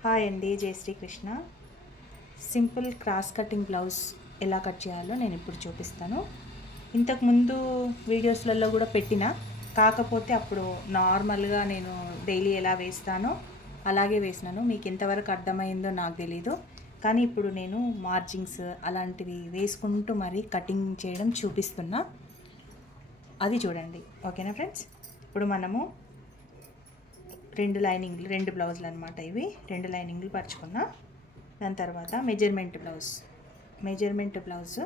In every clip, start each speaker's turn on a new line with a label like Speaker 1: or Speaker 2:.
Speaker 1: Hi అండి జై Srikrishna. Simple cross cutting blouse ఎలా కట్ చేయాలో నేను ఇప్పుడు చూపిస్తాను. ఇంతకుముందు వీడియోస్లలో కూడా పెట్టిన కాకపోతే అప్పుడు నార్మల్గా నేను డైలీ ఎలా వేస్తానో అలాగే వేసినాను. మీకు ఎంతవరకు అర్థమైందో నాకు తెలీదు. కానీ ఇప్పుడు నేను మార్జింగ్స్ అలాంటివి వేసుకుంటూ మరీ కటింగ్ చేయడం చూపిస్తున్నా. అది చూడండి. ఓకేనా ఫ్రెండ్స్? ఇప్పుడు మనము రెండు లైనింగ్లు రెండు బ్లౌజులు అనమాట ఇవి. రెండు లైనింగ్లు పరుచుకున్నా. దాని తర్వాత మెజర్మెంట్ బ్లౌజ్. మెజర్మెంట్ బ్లౌజ్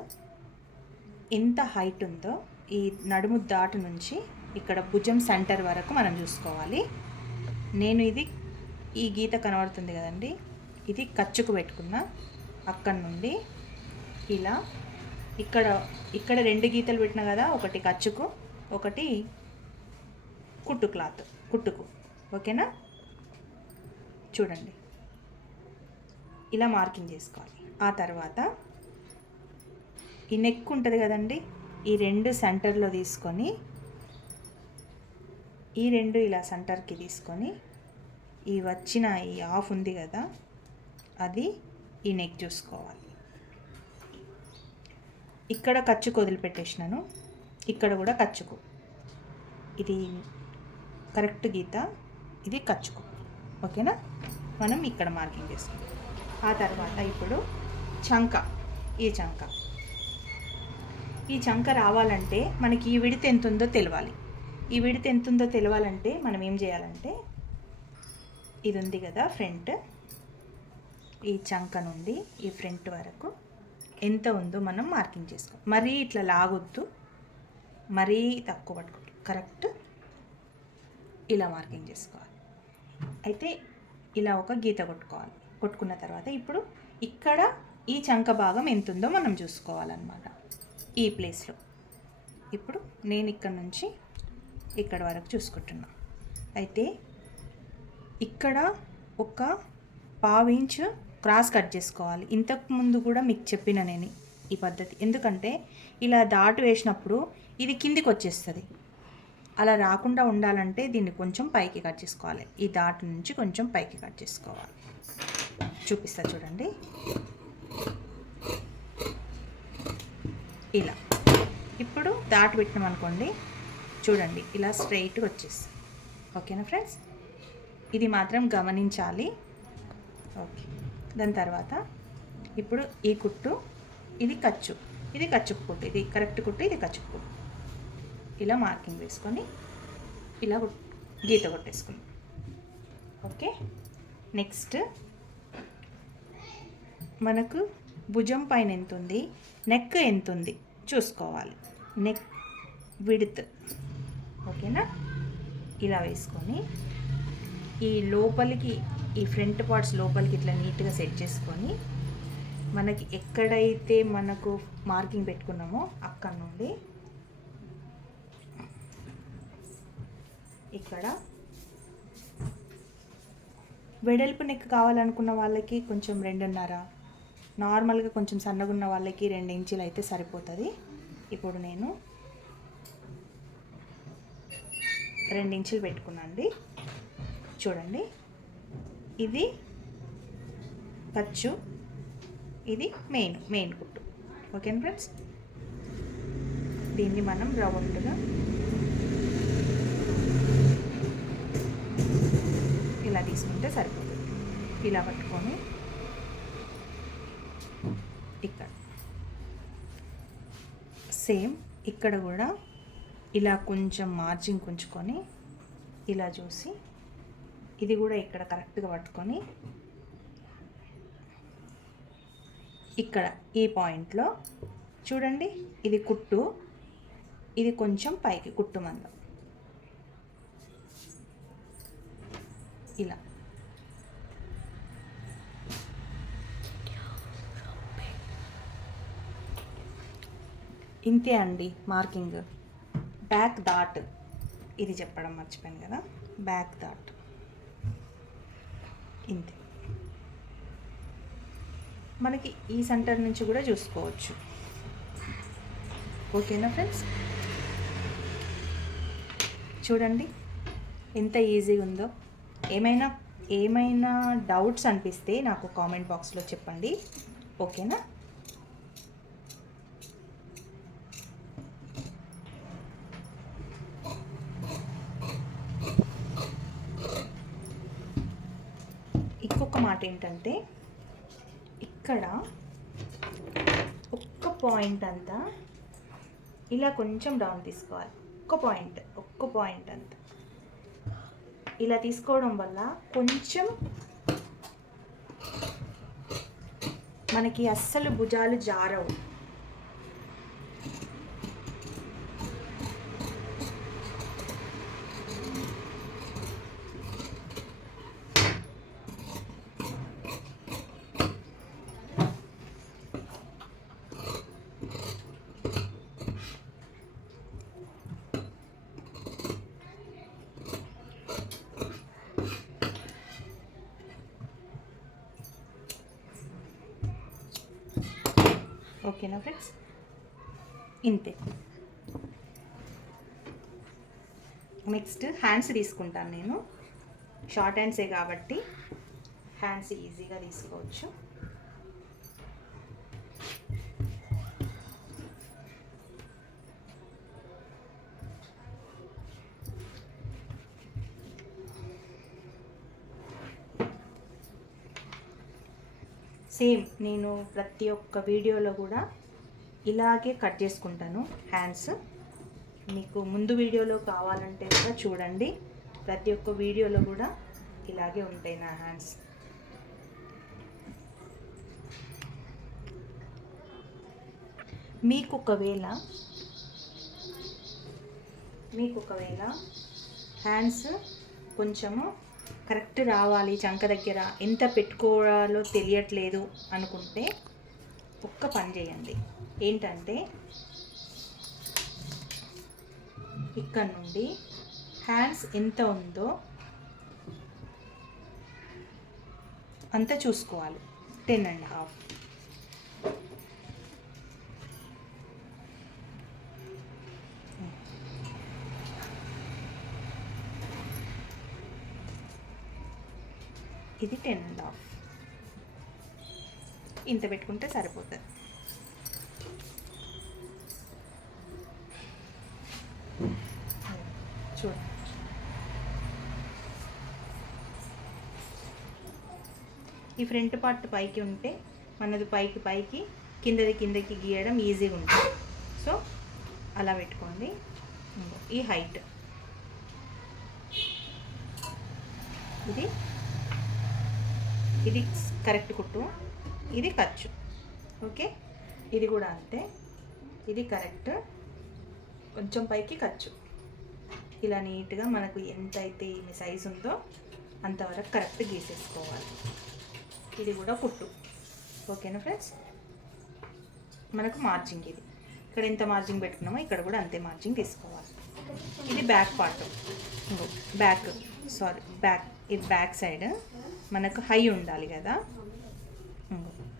Speaker 1: ఎంత హైట్ ఉందో ఈ నడుము దాటు నుంచి ఇక్కడ భుజం సెంటర్ వరకు మనం చూసుకోవాలి. నేను ఇది ఈ గీత కనబడుతుంది కదండి. ఇది ఖర్చుకు పెట్టుకున్న. అక్కడి నుండి ఇలా ఇక్కడ ఇక్కడ రెండు గీతలు పెట్టిన కదా ఒకటి ఖర్చుకు ఒకటి కుట్టు క్లాత్ కుట్టుకు. ఓకేనా? చూడండి. ఇలా మార్కింగ్ చేసుకోవాలి. ఆ తర్వాత ఈ నెక్ ఉంటుంది కదండి ఈ రెండు సెంటర్లో తీసుకొని ఈ రెండు ఇలా సెంటర్కి తీసుకొని ఈ వచ్చిన ఈ ఆఫ్ ఉంది కదా అది ఈ నెక్ చూసుకోవాలి. ఇక్కడ ఖర్చుకు వదిలిపెట్టేసినాను ఇక్కడ కూడా ఖర్చుకు ఇది కరెక్ట్ గీత. ఇది కచ్చుకు. ఓకేనా? మనం ఇక్కడ మార్కింగ్ చేసుకుందాం. ఆ తర్వాత ఇప్పుడు చంక. ఈ చంక. ఈ చంక రావాలంటే మనకి ఈ విడత ఎంత ఉందో తెలియాలి ఈ విడత ఎంత ఉందో తెలియాలంటే మనం ఏం చేయాలంటే ఇది ఉంది కదా ఫ్రంట్. ఈ చంక నుండి ఈ ఫ్రంట్ వరకు ఎంత ఉందో మనం మార్కింగ్ చేసుకో మరీ ఇట్లా లాగొద్దు. మరీ తక్కువ పట్టుకోవద్దు. కరెక్ట్? ఇలా మార్కింగ్ చేసుకోవాలి. అయితే ఇలా ఒక గీత కొట్టుకోవాలి. కొట్టుకున్న తర్వాత ఇప్పుడు ఇక్కడ ఈ చంక భాగం ఎంత ఉందో మనం చూసుకోవాలన్నమాట. ఈ ప్లేస్లో ఇప్పుడు నేను ఇక్కడ నుంచి ఇక్కడ వరకు చూసుకుంటున్నా. అయితే ఇక్కడ ఒక పావు ఇంచు క్రాస్ కట్ చేసుకోవాలి. ఇంతకు ముందు కూడా మీకు చెప్పిన నేను ఈ పద్ధతి. ఎందుకంటే ఇలా దాటు వేసినప్పుడు ఇది కిందికి వచ్చేస్తుంది. అలా రాకుండా ఉండాలంటే దీన్ని కొంచెం పైకి కట్ చేసుకోవాలి. ఈ దాటు నుంచి కొంచెం పైకి కట్ చేసుకోవాలి. చూపిస్తా చూడండి. ఇలా. ఇప్పుడు దాటు పెట్టినాం అనుకోండి. చూడండి ఇలా స్ట్రైట్గా వచ్చేస్తుంది. ఓకేనా ఫ్రెండ్స్? ఇది మాత్రం గమనించాలి. ఓకే. దాని తర్వాత ఇప్పుడు ఈ కుట్టు ఇది ఖర్చు ఇది ఖర్చు కుట్టు. ఇది కరెక్ట్ కుట్టు ఇది ఖర్చు కుట్టు. ఇలా మార్కింగ్ వేసుకొని ఇలా గీత కొట్టేసుకుందాం. ఓకే? నెక్స్ట్ మనకు భుజం పైన ఎంత ఉంది నెక్ ఎంత ఉంది చూసుకోవాలి. Neck width. ఓకేనా? ఇలా వేసుకొని ఈ లోపలికి ఈ ఫ్రంట్ పార్ట్స్ లోపలికి ఇట్లా నీట్గా సెట్ చేసుకొని మనకి ఎక్కడైతే మనకు మార్కింగ్ పెట్టుకున్నామో అక్కడ నుండి ఇక్కడ. వెడల్పు నెక్ కావాలనుకున్న వాళ్ళకి కొంచెం రెండున్నర. నార్మల్గా కొంచెం సన్నగా ఉన్న వాళ్ళకి రెండు ఇంచులు అయితే సరిపోతుంది. ఇప్పుడు నేను రెండు ఇంచులు పెట్టుకున్నాండి చూడండి. ఇది ఖర్చు ఇది మెయిన్ మెయిన్ కుట్టు. ఓకేనా ఫ్రెండ్స్? దీన్ని మనం రౌండ్గా ఇలా తీసుకుంటే సరిపోతుంది. ఇలా పట్టుకొని ఇక్కడ. సేమ్ ఇక్కడ కూడా ఇలా కొంచెం మార్జిన్ ఉంచుకొని ఇలా చూసి ఇది కూడా ఇక్కడ కరెక్ట్గా పట్టుకొని ఇక్కడ ఈ పాయింట్లో చూడండి ఇది కుట్టు ఇది కొంచెం పైకి కుట్టు ఇలా ఇంతే అండి మార్కింగ్. బ్యాక్ దాట్ ఇది చెప్పడం మర్చిపోయాను కదా. బ్యాక్ దాట్ ఇంతే. మనకి ఈ సెంటర్ నుంచి కూడా చూసుకోవచ్చు. ఓకేనా ఫ్రెండ్స్? చూడండి. ఎంత ఈజీగా ఉందో. ఏమైనా ఏమైనా డౌట్స్ అనిపిస్తే నాకు కామెంట్ బాక్స్లో చెప్పండి. ఓకేనా? ఇంకొక మాట ఏంటంటే ఇక్కడ ఒక్క పాయింట్ అంతా ఇలా కొంచెం డౌన్ తీసుకోవాలి. ఒక్క పాయింట్ ఒక్క పాయింట్ అంతా. ఇలా తీసుకోవడం వల్ల కొంచెం మనకి అస్సలు భుజాలు జారవు. ఓకేనా ఫ్రెండ్స్ ఇంతే నెక్స్ట్ హ్యాండ్స్ తీసుకుంటాను నేను. షార్ట్ హ్యాండ్సే కాబట్టి హ్యాండ్స్ ఈజీగా తీసుకోవచ్చు. సేమ్ నేను ప్రతి ఒక్క వీడియోలో కూడా ఇలాగే కట్ చేసుకుంటాను హ్యాండ్స్. మీకు ముందు వీడియోలో కావాలంటే కూడా చూడండి. ప్రతి ఒక్క వీడియోలో కూడా ఇలాగే ఉంటాయి నా హ్యాండ్స్. మీకు ఒకవేళ మీకు ఒకవేళ హ్యాండ్స్ కొంచెము కరెక్ట్ రావాలి చంక దగ్గర. ఎంత పెట్టుకోవాలో తెలియట్లేదు అనుకుంటే ఒక్క పని చేయండి. ఏంటంటే ఇక్కడ నుండి హ్యాండ్స్ ఎంత ఉందో అంత చూసుకోవాలి. Ten and half. ఇది టెన్ అండ్ హాఫ్. ఇంత పెట్టుకుంటే సరిపోతుంది. చూడండి ఈ ఫ్రంట్ పార్ట్ పైకి ఉంటే మనది పైకి పైకి కిందది కిందకి గీయడం ఈజీగా ఉంటుంది. సో అలా పెట్టుకోండి. ఈ హైట్. ఇది ఇది కరెక్ట్ కుట్టు. ఇది ఖర్చు. ఓకే? ఇది కూడా అంతే. ఇది కరెక్ట్. కొంచెం పైకి ఖర్చు. ఇలా నీట్గా మనకు ఎంతైతే మీ సైజు ఉందో అంతవరకు కరెక్ట్ గీసేసుకోవాలి. ఇది కూడా కుట్టు. ఓకేనా ఫ్రెండ్స్? మనకు మార్జింగ్ ఇది. ఇక్కడ ఎంత మార్జింగ్ పెట్టుకున్నామో ఇక్కడ కూడా అంతే మార్జింగ్ తీసుకోవాలి. ఇది back part. Back sorry back ఇది బ్యాక్ సైడ్ మనకు హై ఉండాలి కదా.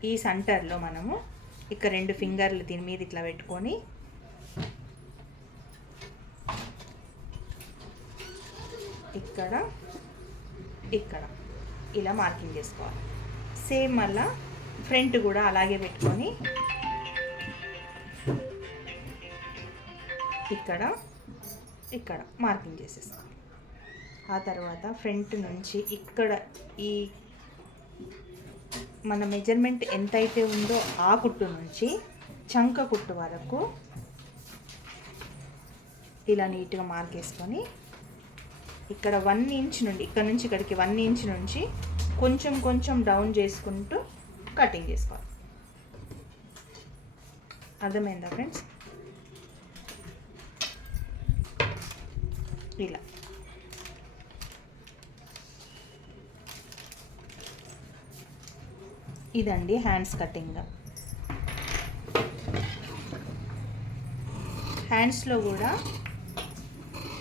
Speaker 1: ఈ సెంటర్లో మనము ఇక్కడ రెండు ఫింగర్లు దీని మీద ఇట్లా పెట్టుకొని ఇక్కడ ఇక్కడ ఇలా మార్కింగ్ చేసుకోవాలి. సేమ్ మళ్ళా ఫ్రంట్ కూడా అలాగే పెట్టుకొని ఇక్కడ ఇక్కడ మార్కింగ్ చేసేసుకోవాలి. ఆ తర్వాత ఫ్రంట్ నుంచి ఇక్కడ ఈ మన మెజర్మెంట్ ఎంతైతే ఉందో ఆ కుట్టు నుంచి చంక కుట్టు వరకు ఇలా నీట్గా మార్కేసుకొని ఇక్కడ వన్ ఇంచ్ నుండి ఇక్కడ నుంచి ఇక్కడికి వన్ ఇంచ్ నుంచి కొంచెం కొంచెం డౌన్ చేసుకుంటూ కటింగ్ చేసుకోవాలి. అర్థమైందా ఫ్రెండ్స్? ఇలా. ఇదండి హ్యాండ్స్ కటింగ్. హ్యాండ్స్లో కూడా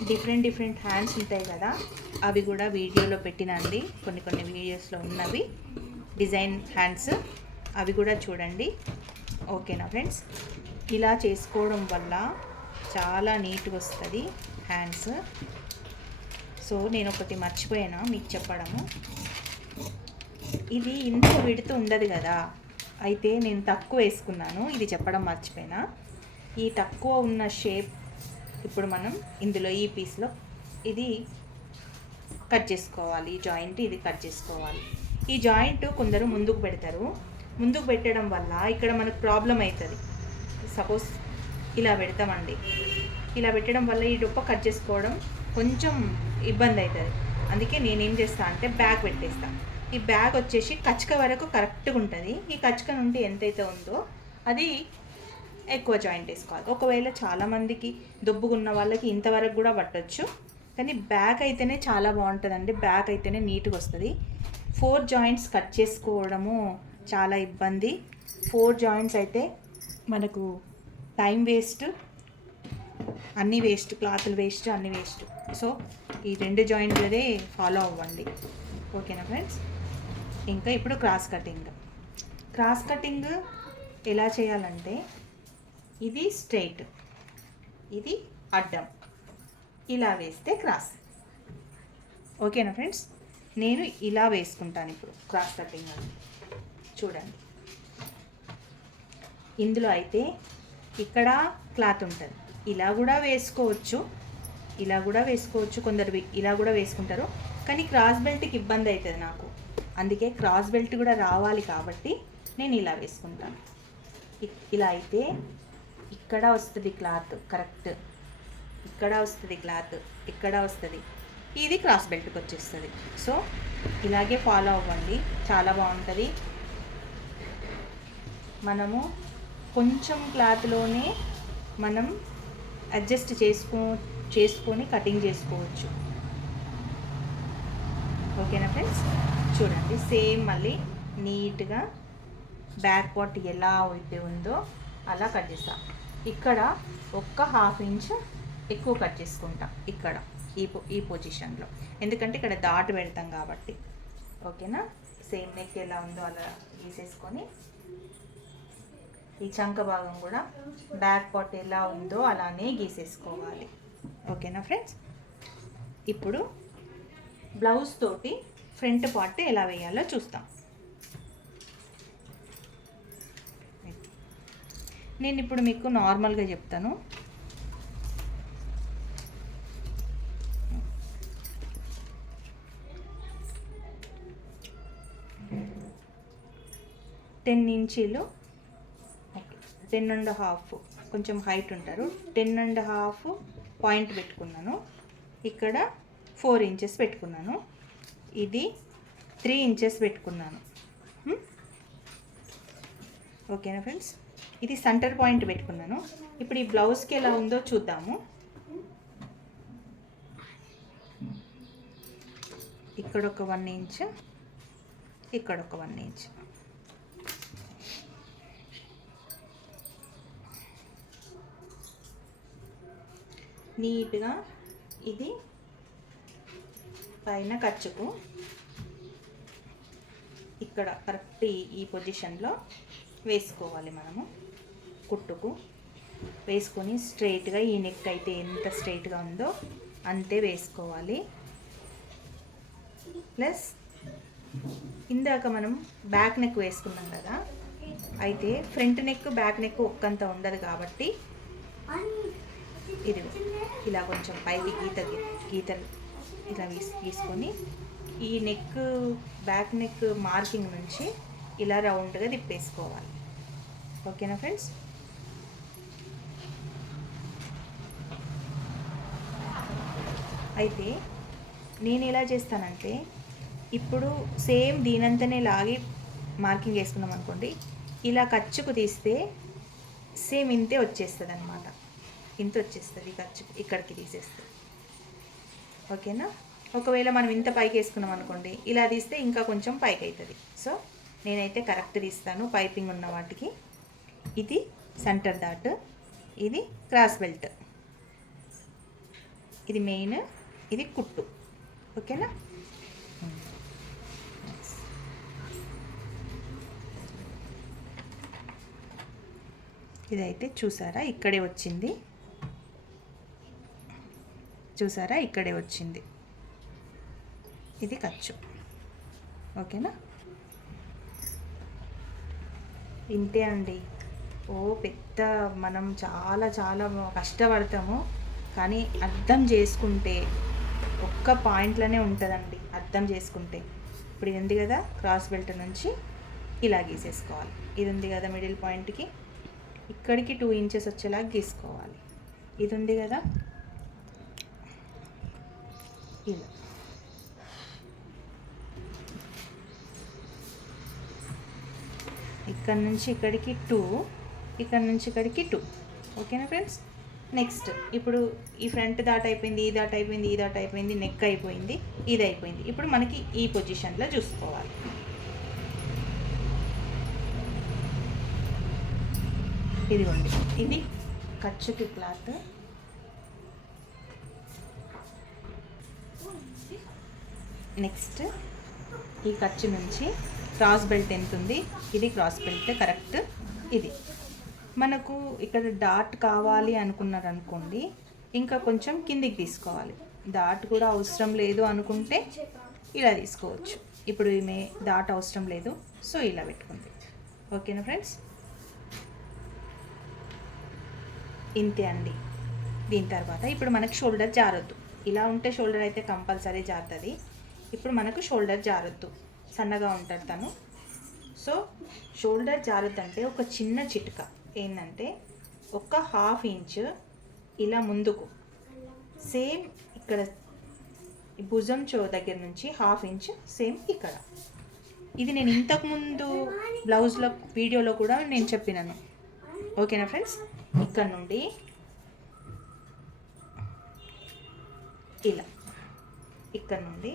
Speaker 1: డిఫరెంట్ డిఫరెంట్ హ్యాండ్స్ ఉంటాయి కదా అవి కూడా వీడియోలో పెట్టినండి కొన్ని కొన్ని వీడియోస్లో ఉన్నవి. డిజైన్ హ్యాండ్స్ అవి కూడా చూడండి. ఓకేనా ఫ్రెండ్స్? ఇలా చేసుకోవడం వల్ల చాలా నీట్గా వస్తుంది హ్యాండ్స్. సో నేను ఒకటి మర్చిపోయాను మీకు చెప్పడము? ఇది ఇంత విడుతూ ఉండదు కదా. అయితే నేను తక్కువ వేసుకున్నాను. ఇది చెప్పడం మర్చిపోయినా. ఈ తక్కువ ఉన్న షేప్ ఇప్పుడు మనం ఇందులో ఈ పీస్లో ఇది కట్ చేసుకోవాలి. ఈ జాయింట్ ఇది కట్ చేసుకోవాలి. ఈ జాయింట్ కొందరు ముందుకు పెడతారు. ముందుకు పెట్టడం వల్ల ఇక్కడ మనకు ప్రాబ్లం అవుతుంది. సపోజ్ ఇలా పెడతామండి. ఇలా పెట్టడం వల్ల ఈ డొప్ప కట్ చేసుకోవడం కొంచెం ఇబ్బంది అవుతుంది. అందుకే నేనేం చేస్తాను అంటే బ్యాగ్ పెట్టేస్తాను ఈ బ్యాగ్ వచ్చేసి కచ్చక వరకు కరెక్ట్గా ఉంటుంది. ఈ కచ్చక నుండి ఎంతైతే ఉందో అది ఎక్కువ జాయింట్ వేసుకోవాలి. ఒకవేళ చాలామందికి దొబ్బుకున్న వాళ్ళకి ఇంతవరకు కూడా పట్టొచ్చు. కానీ బ్యాక్ అయితేనే చాలా బాగుంటుందండి. బ్యాక్ అయితేనే నీట్గా వస్తుంది. ఫోర్ జాయింట్స్ కట్ చేసుకోవడము చాలా ఇబ్బంది. ఫోర్ జాయింట్స్ అయితే మనకు టైం వేస్ట్ అన్నీ వేస్ట్ క్లాతులు వేస్ట్ అన్నీ వేస్ట్. సో ఈ రెండు జాయింట్లదే ఫాలో అవ్వండి. ఓకేనా ఫ్రెండ్స్? ఇంకా ఇప్పుడు క్రాస్ కటింగ్. క్రాస్ కటింగ్ ఎలా చేయాలంటే ఇది స్ట్రైట్ ఇది అడ్డం. ఇలా వేస్తే క్రాస్. ఓకేనా ఫ్రెండ్స్? నేను ఇలా వేసుకుంటాను ఇప్పుడు క్రాస్ కటింగ్ అని. చూడండి. ఇందులో అయితే ఇక్కడ క్లాత్ ఉంటుంది. ఇలా కూడా వేసుకోవచ్చు ఇలా కూడా వేసుకోవచ్చు కొందరు ఇలా కూడా వేసుకుంటారు. కానీ క్రాస్ బెల్ట్కి ఇబ్బంది అవుతుంది నాకు. అందుకే క్రాస్ బెల్ట్ కూడా రావాలి కాబట్టి నేను ఇలా వేసుకుంటాను. ఇ- ఇలా అయితే ఇక్కడ వస్తుంది క్లాత్ కరెక్ట్. ఇక్కడ వస్తుంది క్లాత్ ఇక్కడ వస్తుంది. ఇది క్రాస్ బెల్ట్కి వచ్చేస్తుంది. సో ఇలాగే ఫాలో అవ్వండి. చాలా బాగుంటుంది. మనము కొంచెం క్లాత్లోనే మనం అడ్జస్ట్ చేసుకో చేసుకొని కటింగ్ చేసుకోవచ్చు. ఓకేనా ఫ్రెండ్స్? చూడండి సేమ్ మళ్ళీ నీట్గా బ్యాక్ పార్ట్ ఎలా అయితే ఉందో అలా కట్ చేస్తాం. ఇక్కడ ఒక్క హాఫ్ ఇంచ్ ఎక్కువ కట్ చేసుకుంటాం ఇక్కడ ఈ పొ ఈ పొజిషన్లో. ఎందుకంటే ఇక్కడ దాటు పెడతాం కాబట్టి. ఓకేనా? సేమ్ నెక్ ఎలా ఉందో అలా తీసేసుకొని ఈ చంక భాగం కూడా బ్యాక్ పార్ట్ ఎలా ఉందో అలానే గీసేసుకోవాలి. ఓకేనా ఫ్రెండ్స్? ఇప్పుడు బ్లౌజ్ తోటి ఫ్రంట్ పార్ట్ ఎలా వేయాలో చూస్తాం. నేను ఇప్పుడు మీకు నార్మల్గా చెప్తాను. టెన్ ఇంచీలు టెన్ అండ్ హాఫ్ కొంచెం హైట్ ఉంటారు. టెన్ అండ్ హాఫ్ పాయింట్ పెట్టుకున్నాను. ఇక్కడ ఫోర్ ఇంచెస్ పెట్టుకున్నాను. ఇది త్రీ ఇంచెస్ పెట్టుకున్నాను. ఓకేనా ఫ్రెండ్స్? ఇది సెంటర్ పాయింట్ పెట్టుకున్నాను. ఇప్పుడు ఈ బ్లౌజ్కి ఎలా ఉందో చూద్దాము. ఇక్కడ ఒక వన్ ఇంచ్ ఇక్కడ ఒక వన్ ఇంచ్. నీట్గా ఇది పైన ఖర్చుకు ఇక్కడ కరెక్ట్ ఈ- పొజిషన్లో వేసుకోవాలి మనము. కుట్టుకు. వేసుకొని స్ట్రైట్గా ఈ నెక్ అయితే ఎంత స్ట్రైట్గా ఉందో అంతే వేసుకోవాలి. ప్లస్ ఇందాక మనం బ్యాక్ నెక్ వేసుకున్నాం కదా అయితే ఫ్రంట్ నెక్ బ్యాక్ నెక్ ఒక్కంత ఉండదు కాబట్టి ఇది ఇలా కొంచెం పైకి గీత గీ- గీతలు ఇలా గీస్ తీసుకొని ఈ నెక్ బ్యాక్ నెక్ మార్కింగ్ నుంచి ఇలా రౌండ్గా తిప్పేసుకోవాలి. ఓకేనా ఫ్రెండ్స్ అయితే నేను ఎలా చేస్తానంటే ఇప్పుడు సేమ్ దీనంతనే లాగి మార్కింగ్ వేసుకున్నాం అనుకోండి ఇలా ఖర్చుకు తీస్తే సేమ్ ఇంతే వచ్చేస్తుంది అనమాట ఇంత వచ్చేస్తుంది ఖర్చు ఇక్కడికి తీసేస్తుంది ఓకేనా? ఒకవేళ మనం ఇంత పైకి వేసుకున్నాం అనుకోండి ఇలా తీస్తే ఇంకా కొంచెం పైకి అవుతుంది సో నేనైతే కరెక్ట్ తీస్తాను పైపింగ్ ఉన్న వాటికి. ఇది సెంటర్ దాట్ ఇది క్రాస్ బెల్ట్ ఇది మెయిన్ ఇది కుట్టు. ఓకేనా? ఇదైతే చూసారా? ఇక్కడే వచ్చింది. చూసారా? ఇక్కడే వచ్చింది. ఇది ఖర్చు. ఓకేనా? ఇంతే అండి. ఓ పెద్ద మనం చాలా చాలా కష్టపడతాము. కానీ అర్థం చేసుకుంటే ఒక్క పాయింట్లోనే ఉంటుందండి. అర్థం చేసుకుంటే. ఇప్పుడు ఇది ఉంది కదా క్రాస్ బెల్ట్ నుంచి ఇలా గీసేసుకోవాలి. ఇది ఉంది కదా మిడిల్ పాయింట్కి. ఇక్కడికి టూ ఇంచెస్ వచ్చేలా గీసుకోవాలి. ఇది ఉంది కదా ఇలా ఇక్కడ నుంచి ఇక్కడికి టూ ఇక్కడ నుంచి ఇక్కడికి టూ ఓకేనా ఫ్రెండ్స్ నెక్స్ట్ ఇప్పుడు ఈ ఫ్రంట్ దాట్ అయిపోయింది ఈ దాట్ అయిపోయింది ఈ దాట్ అయిపోయింది నెక్ అయిపోయింది ఇది అయిపోయింది. ఇప్పుడు మనకి ఈ పొజిషన్లో చూసుకోవాలి. ఇదిగోండి ఇది ఖర్చుకి క్లాత్ నెక్స్ట్ ఈ ఖర్చు నుంచి క్రాస్ బెల్ట్ ఎంత ఉంది? ఇది క్రాస్ బెల్ట్ కరెక్ట్. ఇది. మనకు ఇక్కడ డాట్ కావాలి అనుకున్నారు అనుకోండి ఇంకా కొంచెం కిందికి తీసుకోవాలి. డాట్ కూడా అవసరం లేదు అనుకుంటే ఇలా తీసుకోవచ్చు. ఇప్పుడు ఈమె డాట్ అవసరం లేదు సో ఇలా పెట్టుకుంది. ఓకేనా ఫ్రెండ్స్? ఇంతే అండి. దీని తర్వాత ఇప్పుడు మనకు షోల్డర్ జారొద్దు. ఇలా ఉంటే షోల్డర్ అయితే కంపల్సరీ జారుతుంది. ఇప్పుడు మనకు షోల్డర్ జారొద్దు. సన్నగా ఉంటాడు తను. సో షోల్డర్ జారొద్దంటే ఒక చిన్న చిట్క. ఏంటంటే ఒక హాఫ్ ఇంచ్ ఇలా ముందుకు. సేమ్ ఇక్కడ భుజం చో దగ్గర నుంచి హాఫ్ ఇంచ్ సేమ్ ఇక్కడ. ఇది నేను ఇంతకుముందు బ్లౌజ్లో వీడియోలో కూడా నేను చెప్పినాను. ఓకేనా ఫ్రెండ్స్? ఇక్కడ నుండి ఇలా. ఇక్కడ నుండి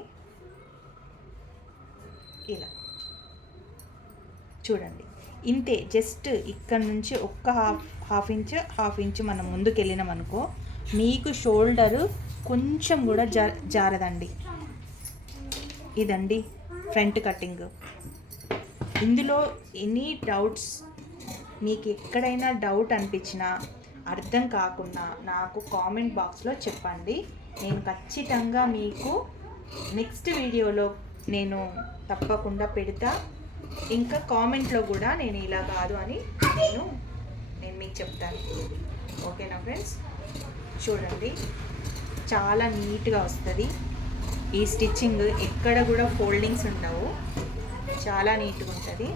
Speaker 1: ఇలా. చూడండి. ఇంతే జస్ట్ ఇక్కడ నుంచి ఒక్క half half inch half inch మనం ముందుకు వెళ్ళినాం అనుకో మీకు షోల్డరు కొంచెం కూడా జా జారదండి. ఇదండి ఫ్రంట్ కటింగ్ ఇందులో ఎనీ డౌట్స్ మీకు ఎక్కడైనా డౌట్ అనిపించినా అర్థం కాకుండా నాకు కామెంట్ బాక్స్లో చెప్పండి. నేను ఖచ్చితంగా మీకు నెక్స్ట్ వీడియోలో నేను తప్పకుండా పెడతా. ఇంకా కామెంట్లో కూడా నేను ఇలా కాదు అని నేను నేను మీకు చెప్తాను. ఓకేనా ఫ్రెండ్స్? చూడండి. చాలా నీట్గా వస్తుంది. ఈ స్టిచ్చింగ్ ఎక్కడ కూడా ఫోల్డింగ్స్ ఉండవు. చాలా నీట్గా ఉంటుంది.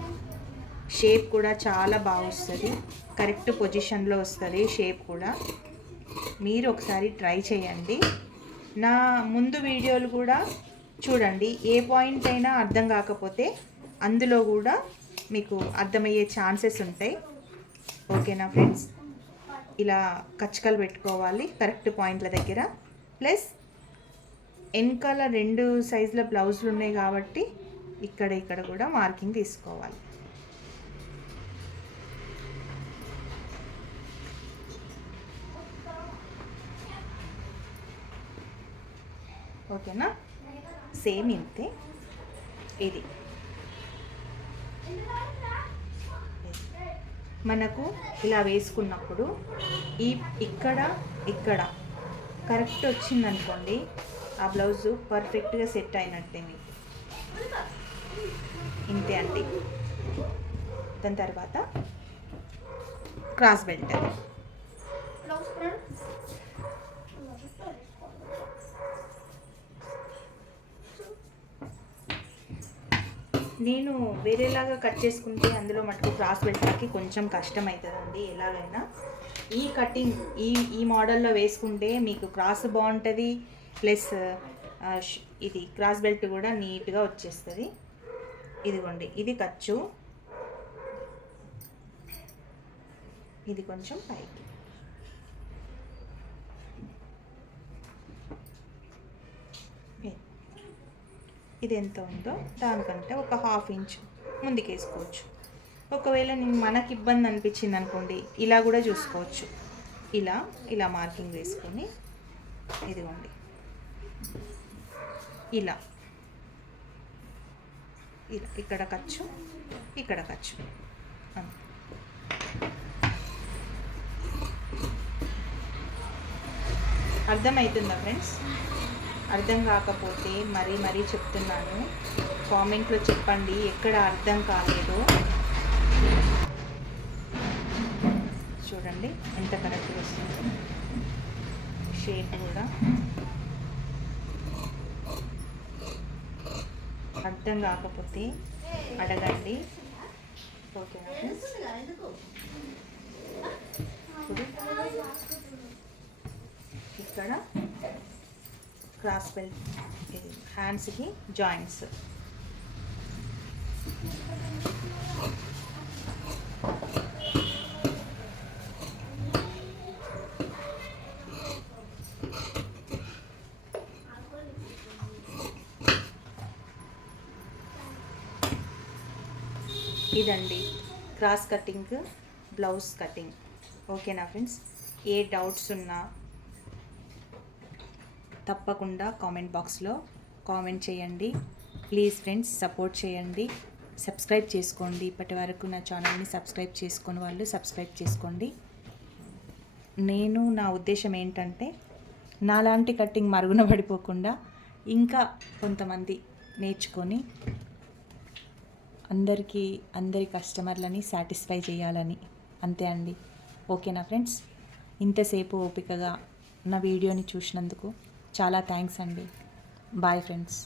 Speaker 1: షేప్ కూడా చాలా బాగా వస్తుంది. కరెక్ట్ పొజిషన్లో వస్తుంది షేప్ కూడా. మీరు ఒకసారి ట్రై చేయండి. నా ముందు వీడియోలు కూడా చూడండి ఏ పాయింట్ అయినా అర్థం కాకపోతే అందులో కూడా మీకు అర్థమయ్యే ఛాన్సెస్ ఉంటాయి. ఓకేనా ఫ్రెండ్స్? ఇలా కచ్చకలు పెట్టుకోవాలి కరెక్ట్ పాయింట్ల దగ్గర. ప్లస్ వెనకాల రెండు సైజుల బ్లౌజులు ఉన్నాయి కాబట్టి ఇక్కడ ఇక్కడ కూడా మార్కింగ్ తీసుకోవాలి. ఓకేనా? సేమ్ ఇంతే. ఇది. మనకు ఇలా వేసుకున్నప్పుడు ఈ ఇక్కడ ఇక్కడ. కరెక్ట్ వచ్చిందనుకోండి ఆ బ్లౌజ్ పర్ఫెక్ట్గా సెట్ అయినట్టే మీకు ఇంతే అండి. దాని తర్వాత క్రాస్ బెల్ట్ నేను వేరేలాగా కట్ చేసుకుంటే అందులో మటుకు క్రాస్ పెట్టడానికి కొంచెం కష్టం అవుతుందండి ఎలాగైనా. ఈ కటింగ్ ఈ ఈ మోడల్లో వేసుకుంటే మీకు క్రాస్ బాగుంటుంది ప్లస్ ఇది క్రాస్ బెల్ట్ కూడా నీట్గా వచ్చేస్తుంది. ఇదిగోండి ఇది ఖర్చు. ఇది కొంచెం పైకి. ఇది ఎంత ఉందో దానికంటే ఒక హాఫ్ ఇంచ్ ముందుకేసుకోవచ్చు. ఒకవేళ నేను మనకి ఇబ్బంది అనిపించింది అనుకోండి ఇలా కూడా చూసుకోవచ్చు. ఇలా ఇలా మార్కింగ్ వేసుకొని ఇదిగోండి. ఇలా. ఇలా ఇక్కడ ఖర్చు ఇక్కడ ఖర్చు. అంతే. అర్థమవుతుందా ఫ్రెండ్స్? అర్థం కాకపోతే మరీ మరీ చెప్తున్నాను. కామెంట్లో చెప్పండి ఎక్కడ అర్థం కాలేదు. చూడండి ఎంత కరెక్ట్గా వస్తుంది. షేప్ కూడా. అర్థం కాకపోతే అడగండి. ఓకేనా ఇక్కడ క్రాస్ బెల్ట్ హ్యాండ్స్కి జాయింట్స్. ఇదండి క్రాస్ కటింగ్ బ్లౌజ్ కటింగ్. ఓకేనా ఫ్రెండ్స్? ఏ డౌట్స్ ఉన్నా తప్పకుండా కామెంట్ బాక్స్లో కామెంట్ చేయండి. ప్లీజ్ ఫ్రెండ్స్ సపోర్ట్ చేయండి. సబ్స్క్రైబ్ చేసుకోండి. ఇప్పటి వరకు నా ఛానల్ని సబ్స్క్రైబ్ చేసుకుని వాళ్ళు సబ్స్క్రైబ్ చేసుకోండి. నేను నా ఉద్దేశం ఏంటంటే నాలాంటి కటింగ్ మరుగున పడిపోకుండా ఇంకా కొంతమంది నేర్చుకొని అందరికీ అందరి కస్టమర్లని సాటిస్ఫై చేయాలని. అంతే అండి. ఓకేనా ఫ్రెండ్స్ ఇంతసేపు ఓపికగా నా వీడియోని చూసినందుకు చాలా థ్యాంక్స్ అండి. Bye friends.